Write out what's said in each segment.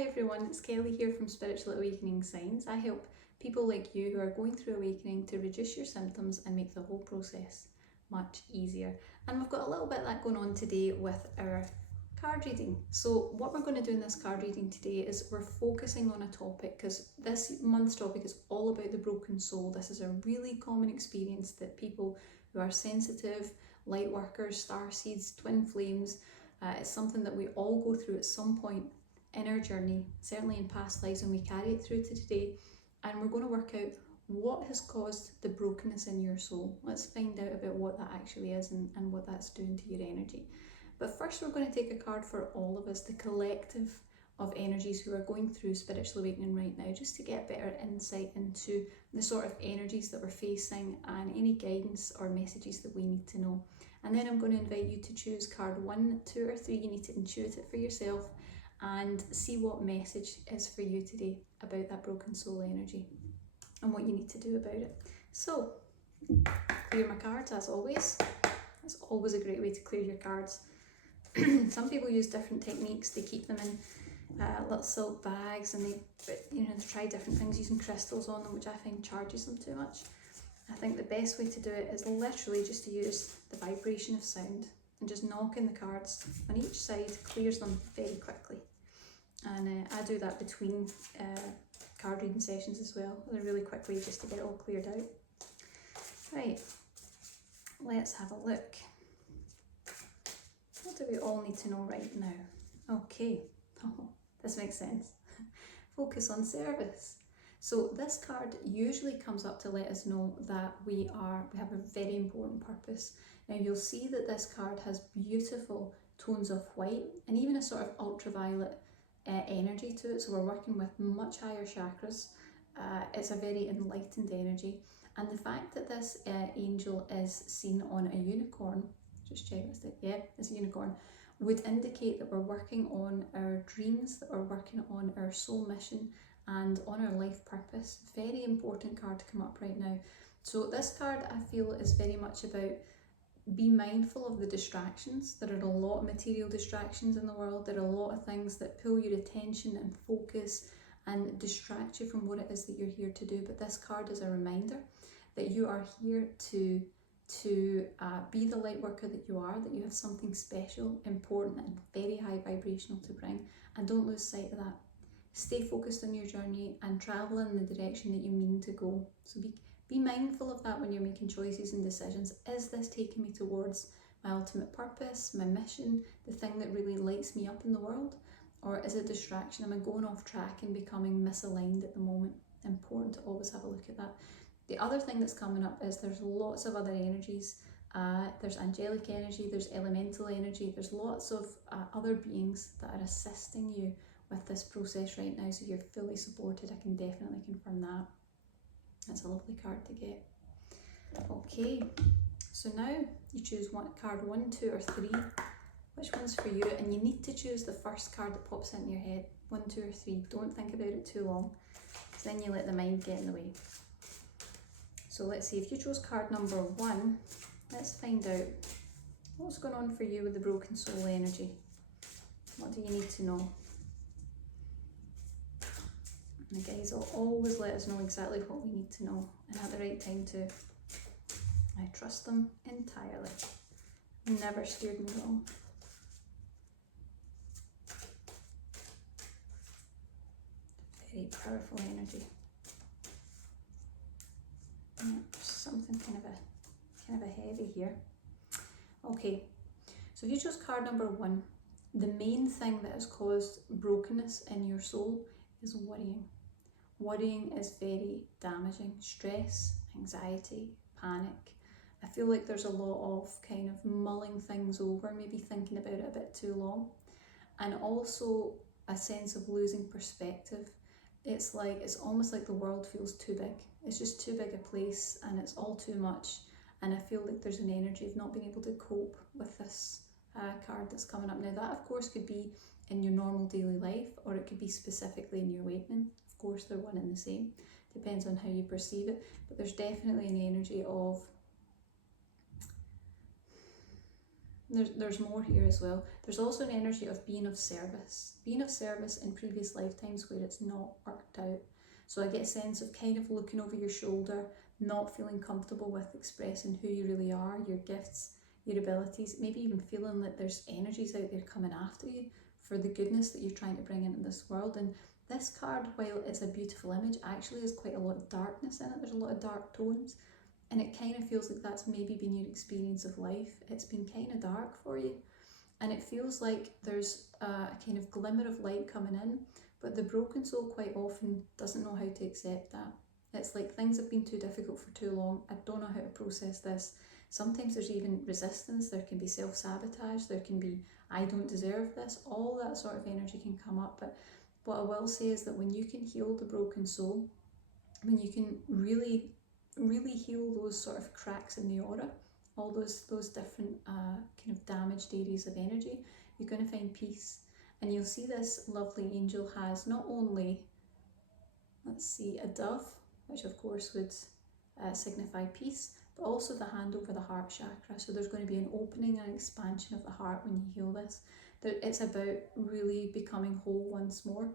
Hi everyone, it's Kelly here from Spiritual Awakening Signs. I help people like you who are going through awakening to reduce your symptoms and make the whole process much easier. And we've got a little bit of that going on today with our card reading. So what we're going to do in this card reading today is we're focusing on a topic, because this month's topic is all about the broken soul. This is a really common experience that people who are sensitive, light workers, starseeds, twin flames, it's something that we all go through at some point in our journey, certainly in past lives, and we carry it through to today. And we're going to work out what has caused the brokenness in your soul. Let's find out about what that actually is and what that's doing to your energy. But first, we're going to take a card for all of us, the collective of energies who are going through spiritual awakening right now, just to get better insight into the sort of energies that we're facing and any guidance or messages that we need to know. And then I'm going to invite you to choose card 1, 2 or 3. You need to intuit it for yourself and see what message is for you today about that broken soul energy and what you need to do about it. So, clear my cards as always. That's always a great way to clear your cards. Some people use different techniques. They keep them in little silk bags, and they try different things using crystals on them, which I find charges them too much. I think the best way to do it is literally just to use the vibration of sound and just knocking the cards on each side clears them very quickly. And I do that between card reading sessions as well, really quickly, just to get it all cleared out. Right, let's have a look. What do we all need to know right now? Okay, this makes sense. Focus on service. So this card usually comes up to let us know that we have a very important purpose. Now you'll see that this card has beautiful tones of white and even a sort of ultraviolet energy to it. So we're working with much higher chakras. It's a very enlightened energy. And the fact that this angel is seen on a unicorn, just check this out, yeah, it's a unicorn, would indicate that we're working on our dreams, that we're working on our soul mission and on our life purpose. Very important card to come up right now. So this card, I feel, is very much about be mindful of the distractions. There are a lot of material distractions in the world. There are a lot of things that pull your attention and focus and distract you from what it is that you're here to do. But this card is a reminder that you are here to be the light worker that you are, that you have something special, important and very high vibrational to bring, and don't lose sight of that. Stay focused on your journey and travel in the direction that you mean to go. So be mindful of that when you're making choices and decisions. Is this taking me towards my ultimate purpose, my mission, the thing that really lights me up in the world? Or is it distraction? Am I going off track and becoming misaligned at the moment? Important to always have a look at that. The other thing that's coming up is there's lots of other energies. There's angelic energy, there's elemental energy, there's lots of other beings that are assisting you with this process right now, so you're fully supported. I can definitely confirm that. That's a lovely card to get. Okay, so now you choose card 1, 2 or 3. Which one's for you? And you need to choose the first card that pops into your head. 1, 2 or 3. Don't think about it too long, because then you let the mind get in the way. So let's see, if you chose card number 1, let's find out what's going on for you with the broken soul energy. What do you need to know? And the guys will always let us know exactly what we need to know, and at the right time too. I trust them entirely. Never steered me wrong. Very powerful energy. Yeah, something kind of a heavy here. Okay, so if you chose card number 1, the main thing that has caused brokenness in your soul is worrying. Worrying is very damaging. Stress, anxiety, panic. I feel like there's a lot of kind of mulling things over, maybe thinking about it a bit too long. And also a sense of losing perspective. It's almost like the world feels too big. It's just too big a place and it's all too much. And I feel like there's an energy of not being able to cope with this card that's coming up. Now that of course could be in your normal daily life, or it could be specifically in your awakening. Of course they're one and the same. Depends on how you perceive it. But there's definitely an energy of There's more here as well. There's also an energy of being of service in previous lifetimes where it's not worked out. So I get a sense of kind of looking over your shoulder, not feeling comfortable with expressing who you really are, your gifts, your abilities, maybe even feeling that there's energies out there coming after you for the goodness that you're trying to bring into this world. And this card, while it's a beautiful image, actually has quite a lot of darkness in it. There's a lot of dark tones. And it kind of feels like that's maybe been your experience of life. It's been kind of dark for you. And it feels like there's a kind of glimmer of light coming in, but the broken soul quite often doesn't know how to accept that. It's like things have been too difficult for too long. I don't know how to process this. Sometimes there's even resistance. There can be self-sabotage. There can be, I don't deserve this. All that sort of energy can come up. But what I will say is that when you can heal the broken soul, when you can really heal those sort of cracks in the aura, all those different kind of damaged areas of energy, you're going to find peace. And you'll see this lovely angel has not only, let's see, a dove, which of course would signify peace, but also the hand over the heart chakra. So there's going to be an opening and expansion of the heart when you heal this. It's about really becoming whole once more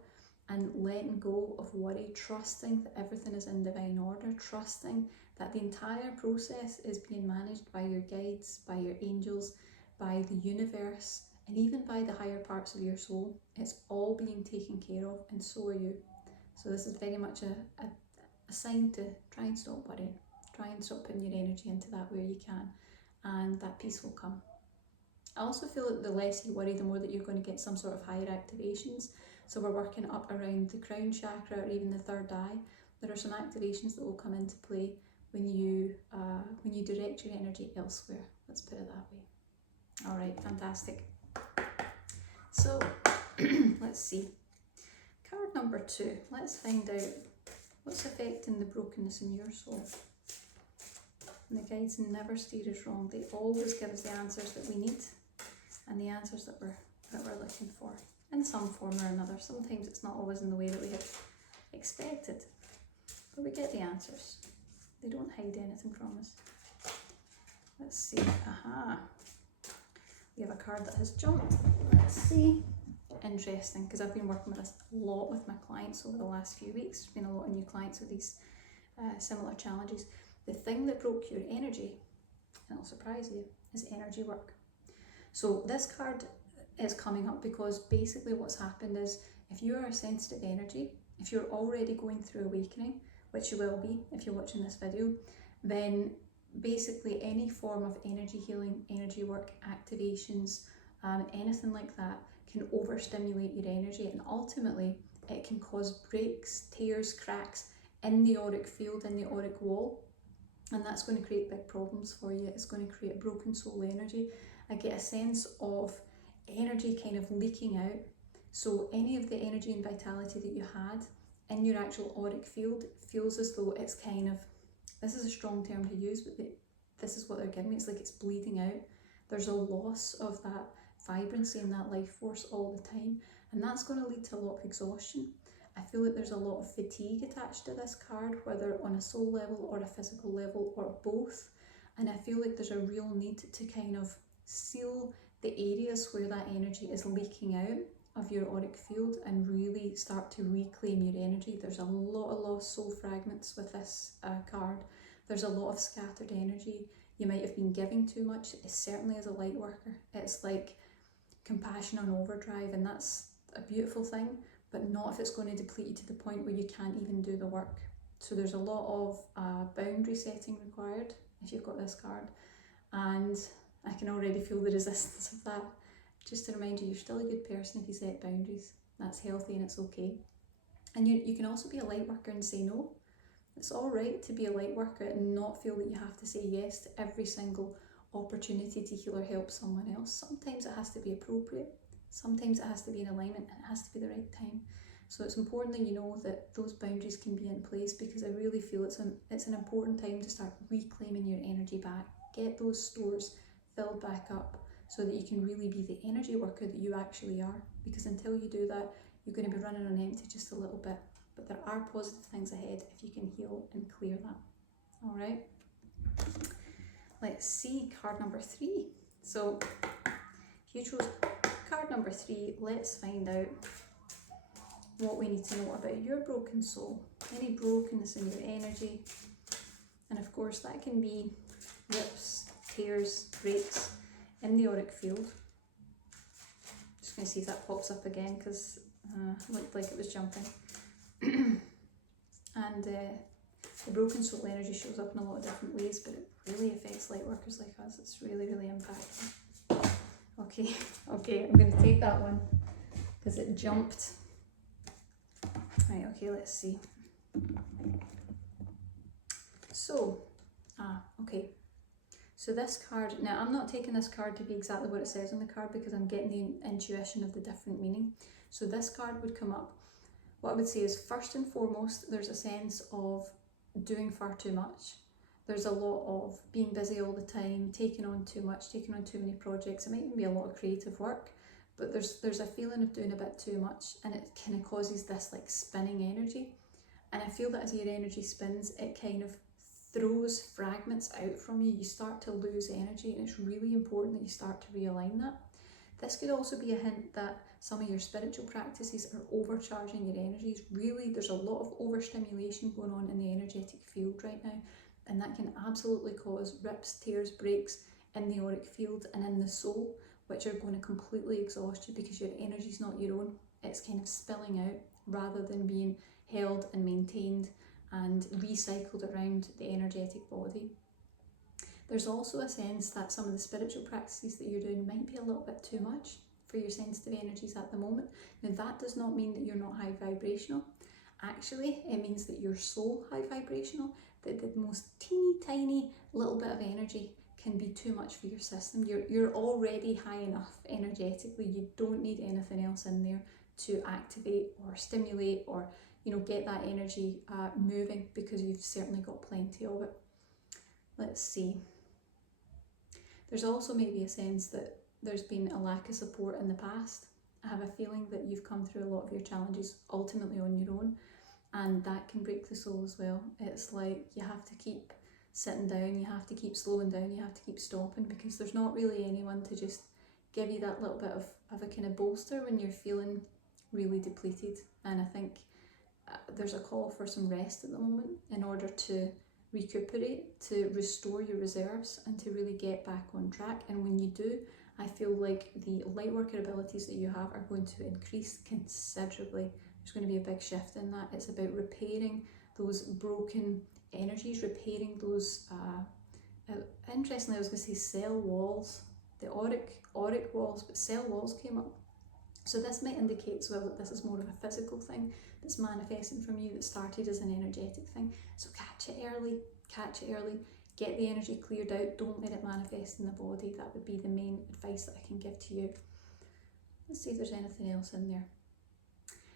and letting go of worry, trusting that everything is in divine order, trusting that the entire process is being managed by your guides, by your angels, by the universe, and even by the higher parts of your soul. It's all being taken care of, and so are you. So this is very much a sign to try and stop worrying, try and stop putting your energy into that where you can, and that peace will come. I also feel that the less you worry, the more that you're going to get some sort of higher activations. So we're working up around the crown chakra or even the third eye. There are some activations that will come into play when you direct your energy elsewhere. Let's put it that way. All right, fantastic. So let's see. Card number 2. Let's find out what's affecting the brokenness in your soul. And the guides never steer us wrong. They always give us the answers that we need and the answers that we're looking for in some form or another. Sometimes it's not always in the way that we have expected, but we get the answers. They don't hide anything from us. Let's see. Aha. We have a card that has jumped. Let's see. Interesting, because I've been working with this a lot with my clients over the last few weeks. There's been a lot of new clients with these similar challenges. The thing that broke your energy, and it'll surprise you, is energy work. So this card is coming up because basically what's happened is if you are a sensitive energy, if you're already going through awakening, which you will be if you're watching this video, then basically any form of energy healing, energy work, activations, anything like that can overstimulate your energy, and ultimately it can cause breaks, tears, cracks in the auric field, in the auric wall, and that's going to create big problems for you. It's going to create a broken soul energy. I get a sense of energy kind of leaking out. So any of the energy and vitality that you had in your actual auric field feels as though it's kind of, this is a strong term to use, but this is what they're giving me. It's like it's bleeding out. There's a loss of that vibrancy and that life force all the time, and that's going to lead to a lot of exhaustion. I feel like there's a lot of fatigue attached to this card, whether on a soul level or a physical level or both, and I feel like there's a real need to kind of seal the areas where that energy is leaking out of your auric field and really start to reclaim your energy. There's a lot of lost soul fragments with this card. There's a lot of scattered energy. You might have been giving too much. It certainly is a light worker. It's like compassion on overdrive, and that's a beautiful thing, but not if it's going to deplete you to the point where you can't even do the work. So there's a lot of boundary setting required if you've got this card, and I can already feel the resistance of that. Just to remind you, you're still a good person if you set boundaries. That's healthy and it's okay. And you can also be a light worker and say no. It's all right to be a light worker and not feel that you have to say yes to every single opportunity to heal or help someone else. Sometimes it has to be appropriate. Sometimes it has to be in alignment, and it has to be the right time. So it's important that you know that those boundaries can be in place, because I really feel it's an important time to start reclaiming your energy back. Get those stores filled back up so that you can really be the energy worker that you actually are. Because until you do that, you're going to be running on empty just a little bit. But there are positive things ahead if you can heal and clear that. All right. Let's see card number 3. So You chose card number 3. Let's find out what we need to know about your broken soul. Any brokenness in your energy. And of course that can be rips, tears, breaks in the auric field. Just going to see if that pops up again because it looked like it was jumping. And the broken soul energy shows up in a lot of different ways, but it really affects light workers like us. It's really, really impactful. Okay, I'm going to take that one because it jumped. Right, okay, let's see. So, okay. So this card, now I'm not taking this card to be exactly what it says on the card because I'm getting the intuition of the different meaning. So this card would come up. What I would say is, first and foremost, there's a sense of doing far too much. There's a lot of being busy all the time, taking on too much, taking on too many projects. It might even be a lot of creative work, but there's a feeling of doing a bit too much, and it kind of causes this like spinning energy. And I feel that as your energy spins, it kind of throws fragments out from you. You start to lose energy, and it's really important that you start to realign that. This could also be a hint that some of your spiritual practices are overcharging your energies. Really, there's a lot of overstimulation going on in the energetic field right now, and that can absolutely cause rips, tears, breaks in the auric field and in the soul, which are going to completely exhaust you because your energy is not your own. It's kind of spilling out rather than being held and maintained and recycled around the energetic body. There's also a sense that some of the spiritual practices that you're doing might be a little bit too much for your sensitive energies at the moment. Now that does not mean that you're not high vibrational. Actually, it means that you're so high vibrational that the most teeny tiny little bit of energy can be too much for your system. You're already high enough energetically. You don't need anything else in there to activate or stimulate or get that energy moving, because you've certainly got plenty of it. Let's see. There's also maybe a sense that there's been a lack of support in the past. I have a feeling that you've come through a lot of your challenges ultimately on your own, and that can break the soul as well. It's like you have to keep sitting down, you have to keep slowing down, you have to keep stopping, because there's not really anyone to just give you that little bit of a kind of bolster when you're feeling really depleted. And I think there's a call for some rest at the moment in order to recuperate, to restore your reserves and to really get back on track. And when you do, I feel like the lightworker abilities that you have are going to increase considerably. There's going to be a big shift in that. It's about repairing those broken energies, repairing those interestingly, I was going to say cell walls, the auric walls, but cell walls came up. So this might indicate as well that this is more of a physical thing that's manifesting from you that started as an energetic thing. So catch it early, get the energy cleared out, don't let it manifest in the body. That would be the main advice that I can give to you. Let's see if there's anything else in there.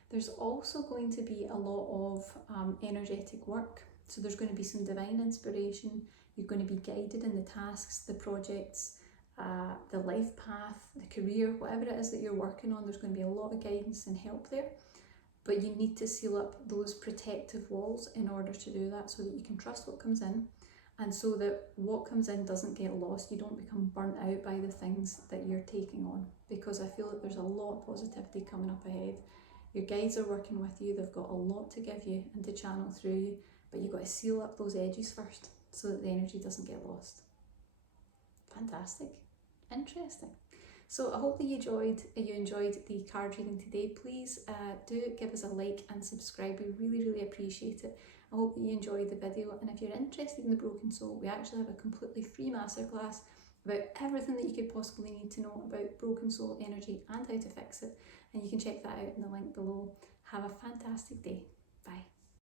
There's also going to be a lot of energetic work. So there's going to be some divine inspiration. You're going to be guided in the tasks, the projects, the life path, the career, whatever it is that you're working on. There's going to be a lot of guidance and help there. But you need to seal up those protective walls in order to do that, so that you can trust what comes in, and so that what comes in doesn't get lost. You don't become burnt out by the things that you're taking on, because I feel that there's a lot of positivity coming up ahead. Your guides are working with you. They've got a lot to give you and to channel through you, but you've got to seal up those edges first so that the energy doesn't get lost. Fantastic. Interesting. So I hope that you enjoyed the card reading today. Please do give us a like and subscribe. We really, really appreciate it. I hope that you enjoyed the video, and if you're interested in the broken soul, we actually have a completely free masterclass about everything that you could possibly need to know about broken soul energy and how to fix it, and you can check that out in the link below. Have a fantastic day.